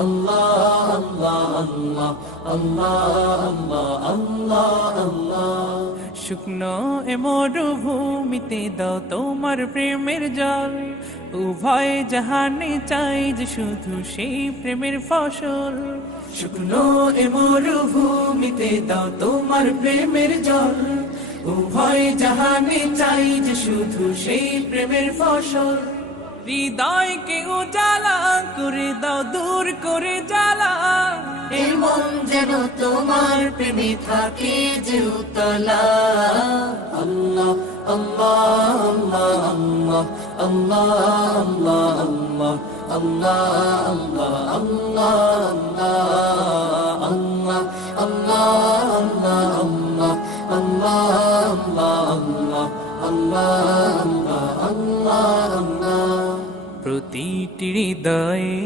আল্লাহ আল্লাহ আল্লাহ আল্লাহ আল্লাহ। শুকনো এ মরুভূমিতে দাও তোমার প্রেমের জল, উভয় জাহানে চাই যে শুধু সেই প্রেমের ফসল। শুকনো এ মরুভূমিতে দাও তোমার প্রেমের জল, উভয় জাহানে চাই যে শুধু সেই প্রেমের ফসল। হৃদয়কে উজালা করে দাও, দূর করে জ্বালা, এই মন যেন তোমার প্রেমে থাকে যে উতলা। আল্লাহ আল্লাহ আল্লাহ আল্লাহ আল্লাহ আল্লাহ আল্লাহ আল্লাহ আল্লাহ আল্লাহ আল্লাহ আল্লাহ আল্লাহ আল্লাহ আল্লাহ। প্রতিটি হৃদয়ে